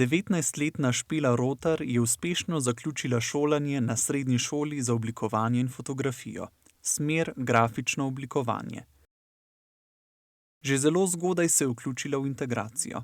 19-letna Špela Rotar je uspešno zaključila šolanje na srednji šoli za oblikovanje in fotografijo, smer grafično oblikovanje. Že zelo zgodaj se je vključila v integracijo.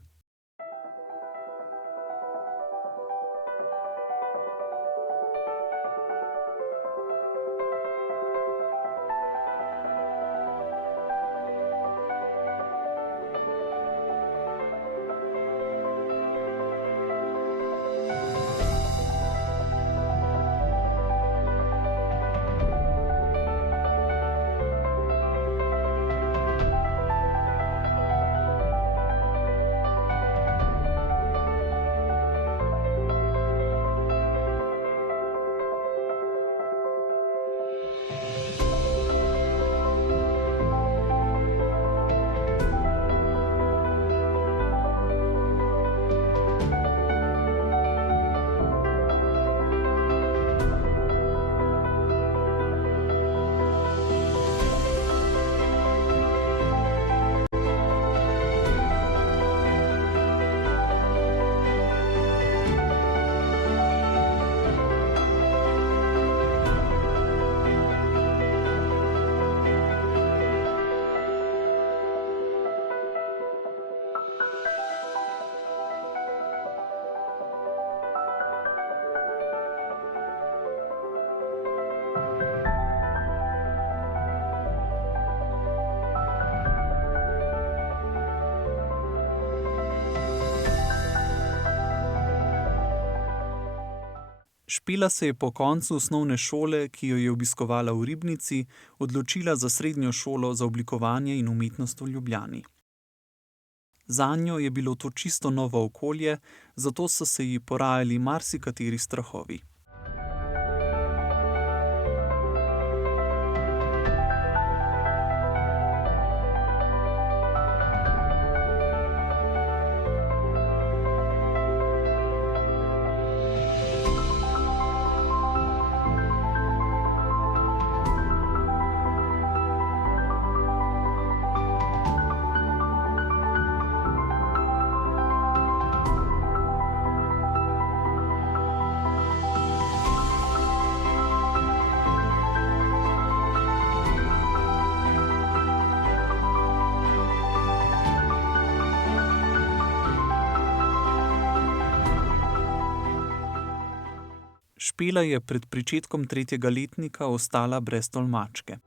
Špela se je po koncu osnovne šole, ki jo je obiskovala v Ribnici, odločila za srednjo šolo za oblikovanje in umetnost v Ljubljani. Zanjo je bilo to čisto novo okolje, zato so se ji porajali marsikateri strahovi. Špela je pred pričetkom 3. letnika ostala brez tolmačke.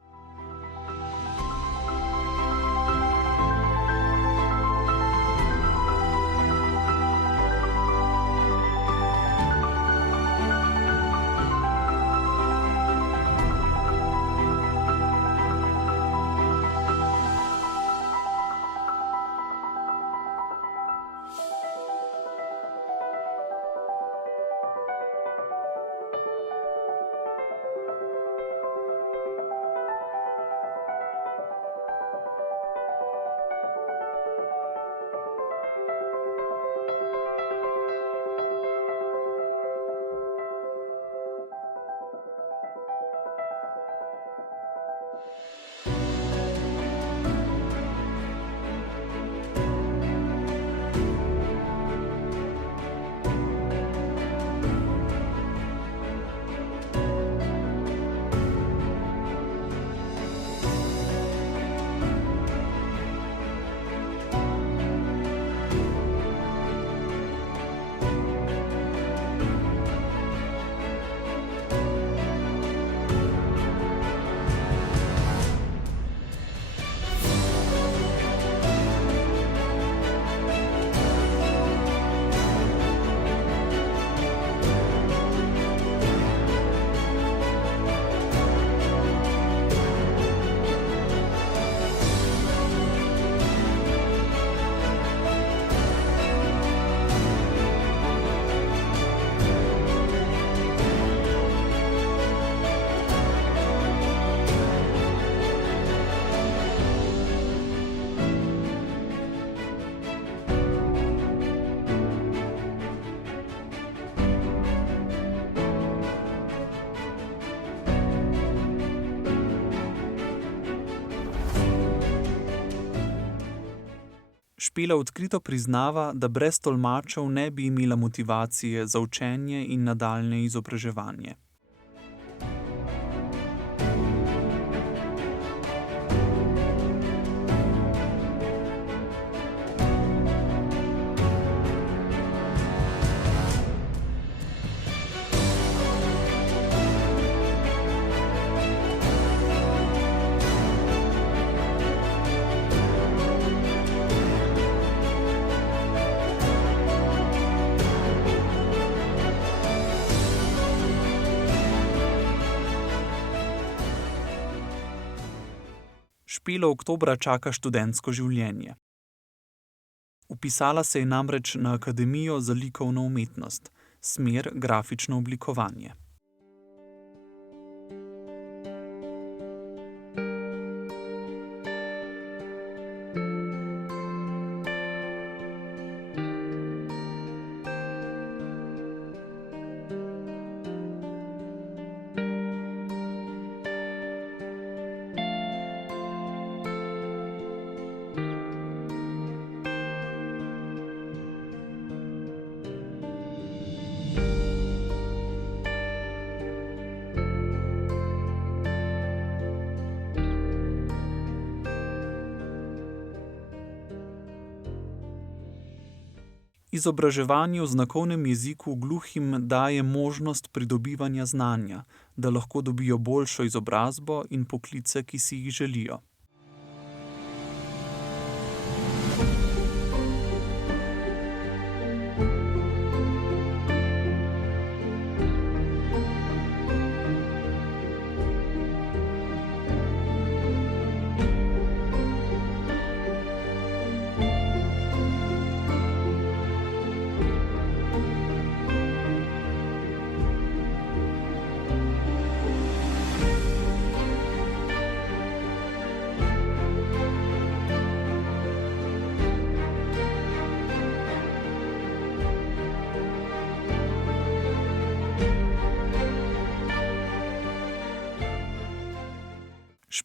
Špela odkrito priznava, da brez tolmačev ne bi imela motivacije za učenje in nadaljnje izobraževanje. Špelo oktobra čaka študentsko življenje. Vpisala se je namreč na Akademijo za likovno umetnost, smer grafično oblikovanje. Izobraževanje v znakovnem jeziku gluhim daje možnost pridobivanja znanja, da lahko dobijo boljšo izobrazbo in poklice, ki si jih želijo.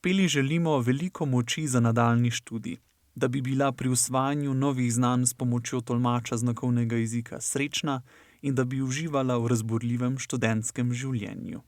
Špeli želimo veliko moči za nadaljnji študij, da bi bila pri usvajanju novih znanj s pomočjo tolmača znakovnega jezika srečna in da bi uživala v razburljivem študentskem življenju.